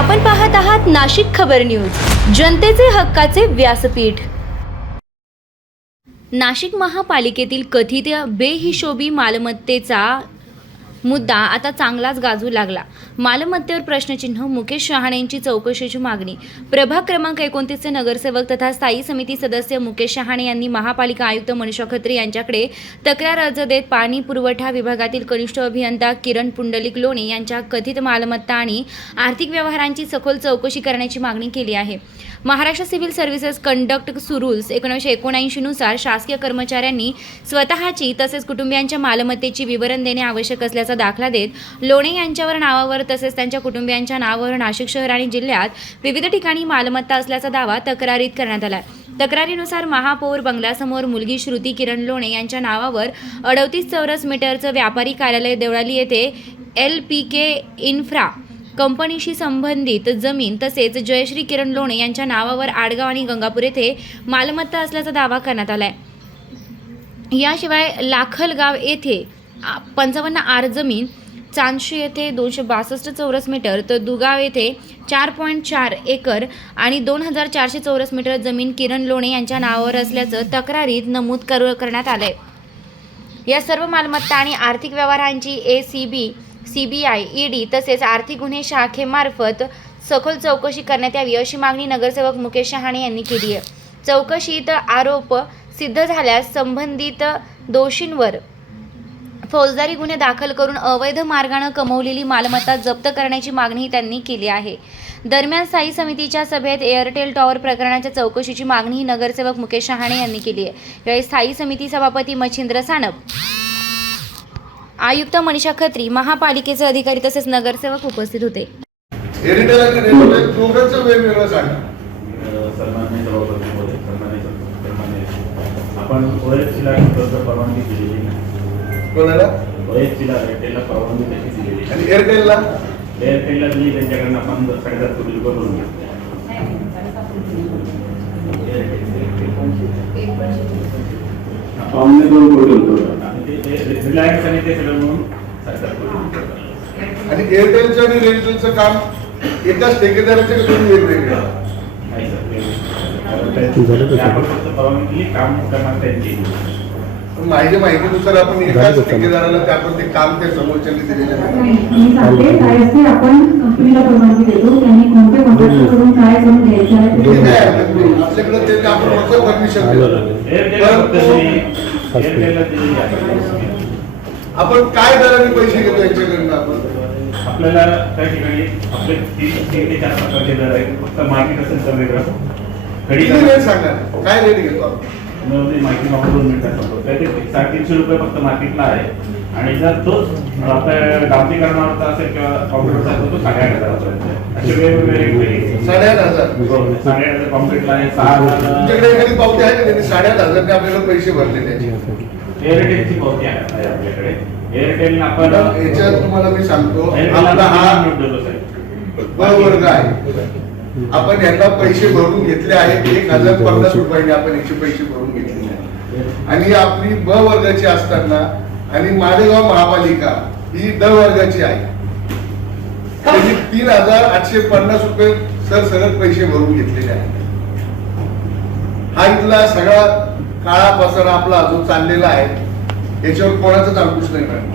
आपण पाहत आहात नाशिक खबर न्यूज, जनतेचे हक्काचे व्यासपीठ। नाशिक महापालिकेतील कथित बेहिशोबी मालमत्तेचा मुद्दा आता चांगलाच गाजू लागला। मालमत्तेवर प्रश्नचिन्ह, मुकेश शहाणेंची चौकशीची मागणी। प्रभाग क्रमांक 29 चे नगरसेवक तथा स्थायी समिती सदस्य मुकेश शहाणे यांनी महापालिका आयुक्त मनीषा खत्री यांच्याकडे तक्रार अर्ज देत पाणी पुरवठा विभागातील कनिष्ठ अभियंता किरण पुंडलिक लोणे यांच्या कथित मालमत्ता आणि आर्थिक व्यवहारांची सखोल चौकशी करण्याची मागणी केली आहे। Maharashtra civil services conduct rules 1979 नुसार शासकीय कर्मचाऱ्यांनी स्वतःची तसेच कुटुंबियांच्या मालमत्तेची विवरण देणे आवश्यक असल्याचा दाखला देत लोणे यांच्यावर नावावर तसेच त्यांच्या कुटुंबियांच्या नावावर नाशिक शहर आणि जिल्ह्यात विविध ठिकाणी मालमत्ता असल्याचा दावा तक्रारीत करण्यात आला। तक्रारीनुसार महापौर बंगल्यासमोर मुलगी श्रुती किरण लोणे यांच्या नावावर 38 चौरस मीटरचं व्यापारी कार्यालय देवळाली येथे LPK इन्फ्रा कंपनीशी संबंधित जमीन तसेच जयश्री किरण लोणे यांच्या नावावर आडगाव आणि गंगापूर येथे मालमत्ता असल्याचा दावा करण्यात आला आहे। याशिवाय लाखलगाव येथे 55 आर जमीन, चांदशी येथे 262 चौरस मीटर तर दुगाव येथे 4.4 एकर आणि 2400 चौरस मीटर जमीन किरण लोणे यांच्या नावावर असल्याचं तक्रारीत नमूद करण्यात आलंय। या सर्व मालमत्ता आणि आर्थिक व्यवहारांची ACB, CBI, ED तसेच आर्थिक गुन्हे शाखेमार्फत सखोल चौकशी करण्यात यावी अशी मागणी नगरसेवक मुकेश शहाणे यांनी केली आहे। चौकशीत आरोप सिद्ध झाल्यास संबंधित दोषींवर फौजदारी गुन्हे दाखल करून अवैध मार्गाने कमवलेली मालमत्ता जप्त करण्याची मागणी त्यांनी केली आहे। दरम्यान स्थायी समितीच्या सभेत एअरटेल टॉवर प्रकरणाच्या चौकशीची मागणी नगरसेवक मुकेश शहाणे यांनी केली आहे। यावेळी स्थायी समिती सभापती मच्छिंद्र सानप, आयुक्त मनीषा खत्री, महापालिकेचे अधिकारी तसेच नगरसेवक उपस्थित होते। आपण OFCला परवानगी दिलेली नाही। कोणाला? OFCला एअरटेलला परवानगी कशी दिलेली आणि एअरटेलला दिली, त्यांच्याकडून आपण 7.5 कोटी रुपये भरून घेतले। रिलायन्स आणि ते सगळं म्हणून 7.5 कोटी। आणि एअरटेलचं आणि रेलटेलचं काम एकाच ठेकेदाराचे दोन वेगवेगळे नाही सर, आपण फक्त परवानगी दिली, काम करणार त्यांची। माझ्या माहितीनुसार आपण एकाच ठेकेदाराला आपण ते काम त्या समोरच्याने दिलेलं नाही। मी सांगते काय असते, आपण कंपनीला परवानगी देतो, त्यांनी कोणत्या कॉन्ट्रॅक्टर कडून काय करून घ्यायचं आहे आपल्याकडे ते आपण फक्त परमिशन आपण काय दराने पैसे घेतो याच्याकडनं आपल्याला त्या ठिकाणी आपले 3 ते 4 प्रकारचे दर आहेत। फक्त मार्केट असेल तर वेगळं, रेट सांगा काय रेट घेतो आपण? माहिती 2 मिनिटात सांगतो। त्याचे 350 रुपये फक्त मार्केटला आहे आणि जर तोच आता डांबरीकरणावरचा असेल किंवा कॉम्प्युटरचा असेल तो 8,500 पर्यंत असे वेगवेगळे 8,500 कॉम्प्युटरला आहे। 6,000 तुमच्याकडे एखादी पावती आहे का त्यांनी 8,500 ने आपल्याला पैसे भरले त्याचे? एअरटेलची पावती आहे आपल्याकडे। एअरटेल आपण याच्यात तुम्हाला मी सांगतो, आपला हा ब वर्ग आहे, आपण यांना पैसे भरून घेतले आहेत 1,050 रुपयांनी आपण याचे पैसे भरून घेतलेले आहेत। आणि आपली ब वर्गाची असताना आणि मालेगाव महापालिका ही ड वर्गाची आहे, त्यांनी 3,850 रुपये सरसकट पैसे भरून घेतलेले आहेत। हा इथला सगळा काळा पसारा आपला जो चाललेला आहे याच्यावर कोणाचाच अंकुश नाही मॅडम।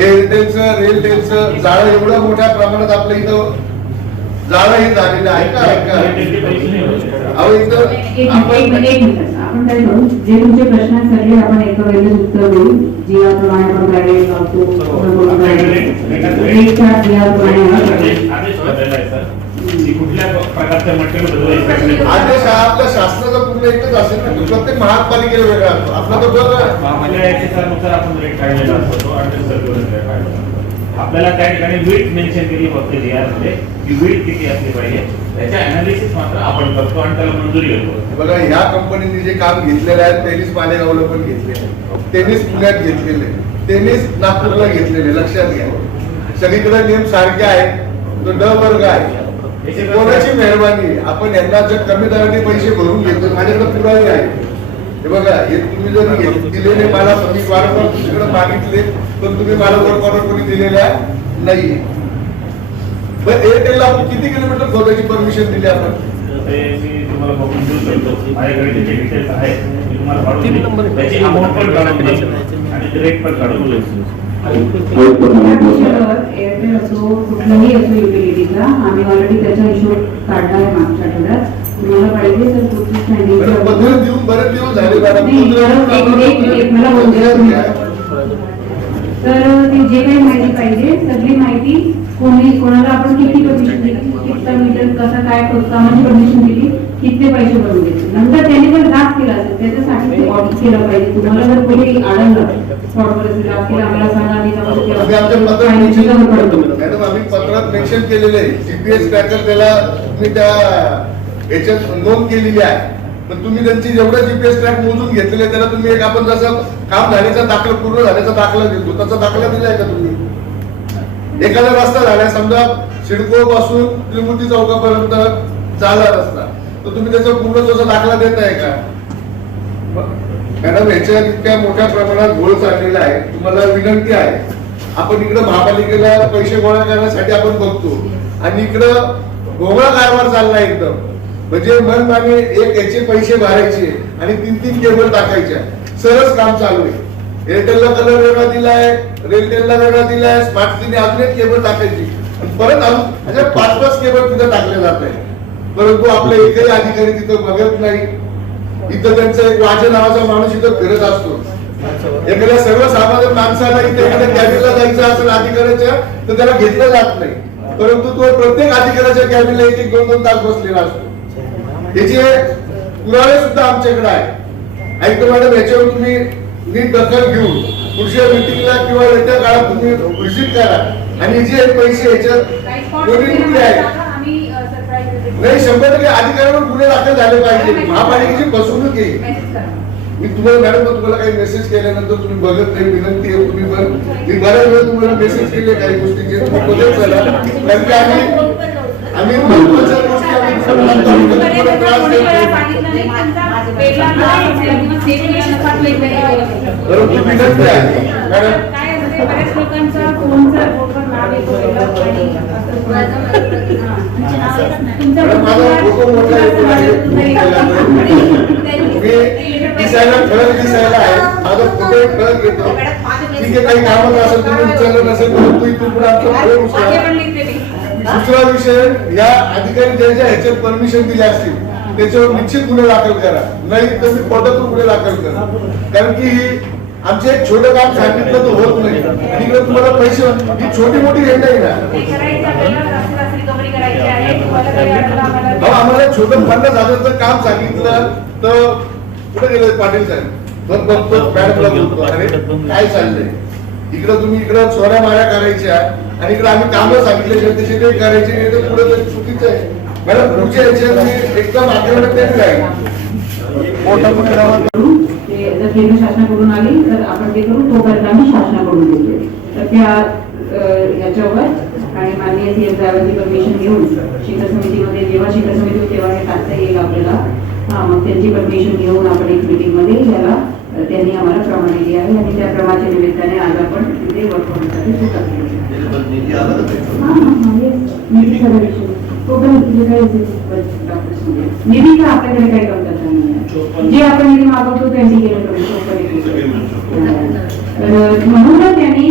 एअरटेलचं रेलटेलचं जाळं एवढं मोठ्या प्रमाणात आपल्या इथं जाळं हे झालेलं आहे का? आपण काय करू, जे तुमचे प्रश्न सगळे आपण एका वेळेस उत्तर देऊ, जीवाप्रमाणे आपण गाडी लावतो, कुठल्या प्रकारच्या मटेरियल आदेश हा आपल्या शासनाचा पूर्ण एकच असेल ना, प्रत्येक महापालिकेला वेगळा असतो आपला तो बरोबर आपण रेट काढलेला असतो। आपल्याला त्या ठिकाणी वीट मेन्शन केली होती यामध्ये की वीट किती असली पाहिजे त्याच्या अनालिसिस मात्र आपण करतो आणि त्याला मंजुरी देतो। बघा, ह्या कंपनीने जे काम घेतलेलं आहे त्यांनीच मालेगावला पण घेतलेलं आहे, त्यांनीच पुण्यात घेतलेले, त्यांनीच नागपूरला घेतलेले, लक्षात घ्या। सगळीकडे नियम सारखे आहेत, तो ड वर्ग आहे। कोणाची मेहरबानी, आपण यांना जर कमी दराने पैसे भरून घेतो, माझ्याकडे पुरावे आहे। हे बघा, हे तुम्ही जर दिलेले मला मी वारंवार तुमच्याकडे मागितले पण तुम्ही मला वर कोणी दिलेल्या नाही। पण एअरटेलला आपण किती किलोमीटर खोदायची परमिशन दिली आपण? ते मी तुम्हाला बघून देऊ शकतो. माझ्याकडे त्याचे डिटेल्स आहेत, मी तुम्हाला काढून देईन. त्याची अमाऊंट पण काढून देईन आणि रेट पण काढून देईन. एअरटेल असो कुठलाही असो युटिलिटीचा आम्ही ऑलरेडी त्याचा हिशोब काढला आहे मागच्या आठवड्यात. तुम्हाला पाहिजे तर पुढची स्टँडिंग पत्र देऊन बरेच दिवस झाले मॅडम. मला बोलतो तर ते जे काही माहिती पाहिजे सगळी माहिती कोणाला आपण किती परमिशन दिली, किती मीटर कसा काय कामाची परमिशन दिली, किती पैसे भरून घेतले, नंतर त्याने जर ड्राफ्ट केला असेल त्याच्यासाठी ते ऑडिट केलं पाहिजे. तुम्हाला जर कोणी आढळलं फ्रॉडवर ड्राफ्ट केला आम्हाला सांगा आणि आम्ही आमच्या पत्रात मॅडम आम्ही पत्रात मेन्शन केलेले आहे जीपीएस ट्रॅकर त्याला तुम्ही त्या याच्यात नोंद केलेली आहे. पण तुम्ही त्यांची जेवढं जीपीएस ट्रॅक मोजून घेतलेले त्याला तुम्ही एक आपण जसं काम झाल्याचा दाखला पूर्ण झाल्याचा दाखला देतो तसा दाखला दिलाय का तुम्ही? एखादा रस्ता झालाय समजा सिडको पासून त्रिमूर्ती चौकापर्यंत चालला रस्ता तर तुम्ही त्याचा पूर्ण तसा दाखला देत आहे का? मॅडम याच्यात इतक्या मोठ्या प्रमाणात घोळ चाललेला आहे. तुम्हाला विनंती आहे आपण इकडं महापालिकेला पैसे गोळा करण्यासाठी आपण बघतो आणि इकडं भोंगळा कारभार चाललाय एकदम. म्हणजे मनमाने एक याचे पैसे भरायचे आणि 3-3 केबल टाकायच्या सरस काम चालू आहे. एअरटेलला कलर वेगळा दिलाय, रेलटेलला वेगळा दिलाय, स्मार्ट सिटीने अजून एक केबल टाकायची परत अजून 5-5 केबल तिथे टाकले जात आहे. परंतु आपले एकही अधिकारी तिथं बघत नाही. इथं त्यांचा एक वाजे नावाचा माणूस इथं फिरत असतो. एखाद्या सर्वसामान्य माणसाला इथे एखाद्या कॅबिनला जायचं असेल अधिकाऱ्याच्या तर त्याला घेतलं जात नाही. परंतु तो प्रत्येक अधिकाऱ्याच्या कॅबिनला 1-2 तास बसलेला असतो. याचे पुरावे सुद्धा आमच्याकडे आहे. ऐकतो मॅडम याच्यावर तुम्ही नीट दखल घेऊन पुढच्या मीटिंगला किंवा येत्या काळात तुम्ही व्हिजिट करा आणि जे पैसे याच्यात कोणी कुठले आहेत नाही 100% अधिकाऱ्यांवर गुन्हे दाखल झाले पाहिजे. महापालिकेची फसवणूक आहे. मी तुम्हाला मॅडम तुम्हाला काही मेसेज केल्यानंतर तुम्ही बघत नाही. विनंती आहे तुम्ही पण मी बऱ्याच वेळा तुम्हाला मेसेज केले काही गोष्टीचे तुम्ही बघत चला. कारण की आम्ही महत्वाच्या गोष्टी आम्ही तुम्हाला त्रास देतो. बरोबर विनंती आहे मॅडम. बऱ्याच लोकांचा फोनचा फोनवर नाव येतो दिसायला ठळक दिसायला आहे माझं फोटो ठळक येतो. ठीक आहे काही कामात असेल तुम्ही विचारलं नसेल परंतु इथून पुढे आमचा फोन उचला. दुसरा विषय या अधिकारी ज्या ह्याच्यात परमिशन दिली असतील त्याच्यावर निश्चित गुन्हे दाखल करा. नाही तर मी कोर्टातून गुन्हे दाखल करा. कारण की आमचे एक छोटं काम सांगितलं तर होत नाही आणि इकडे तुम्हाला पैसे ही छोटी मोठी रेट आहे ना. आम्हाला छोटं 50,000चं काम सांगितलं तर कुठे गेलं पाटील साहेब मॅडमला बोलतो अरे काय चाललंय इकडं तुम्ही इकडं चोऱ्या माऱ्या करायच्या आणि इकडे आम्ही कामं सांगितले त्याचे ते करायचे नाही तर पुढे तरी चुकीचं आहे. मॅडम पुढच्या याच्यात एकदम आग्रह ते राहील. जर केंद्र शासनाकडून आली तर आपण ते करू. तोपर्यंत आम्ही शासनाकडून देतो. तर त्या याच्यावर आणि माननीय सीएम साहेबांची परमिशन घेऊन शिखर समितीमध्ये जेव्हा शिखर समिती तेव्हा हे टाकता येईल आपल्याला. मग त्यांची परमिशन घेऊन आपण एक मीटिंगमध्ये याला त्यांनी आम्हाला प्रमा दिली आहे आणि त्या प्रमाच्या निमित्ताने आज आपण तिथे वर्क करण्यासाठी सुरुवात केली. निधीचा आपल्याकडे काही कमतरता नाही. जे आपण निधी मागवतो त्यांनी केलं म्हणूनच त्यांनी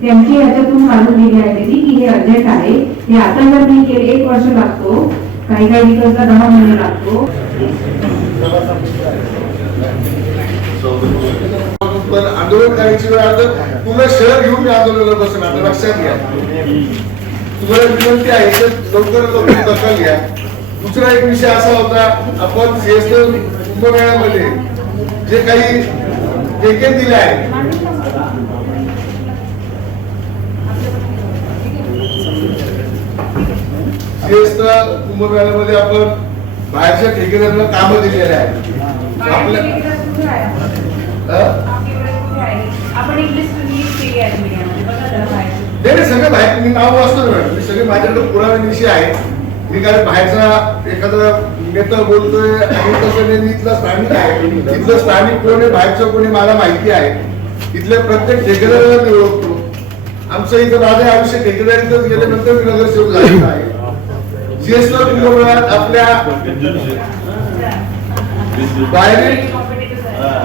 त्यांची याच्यातून काढून दिली आहे निधी की हे अर्जंट आहे. हे आता जर नाही केले 1 वर्ष लागतो. काही विकल्पला 10 महिने लागतो. पण आंदोलन करायची वेळ आता पूर्ण शहर घेऊन मी आंदोलनाला बसून आता लक्षात घ्या. तुम्हाला विनंती आहे लवकर दखल घ्या. दुसरा एक विषय असा होता आपण कुंभमेळ्यामध्ये जे काही ठेके दिले आहे कुंभमेळ्यामध्ये आपण बाहेरच्या ठेकेदारांना कामं दिलेले आहेत. आपल्या सगळे बाहेर मी नाव वाचतो मॅडम. मी सगळे माझ्याकडे पुरावे विषय आहे. मी काय बाहेरचा एखादा नेता बोलतोय आणि तसं नाही. मी इथला स्थानिक आहे. इथलं स्थानिक कोणी बाहेरचं कोणी मला माहिती आहे. इथल्या प्रत्येक ठेकेदाराला मी ओळखतो आमचं इथं माझे आयुष्य ठेकेदारीतच गेल्यानंतर मी नगरसेवक झालेला आहे. जीएसला कुंभमेळ्यात आपल्या डायरेक्ट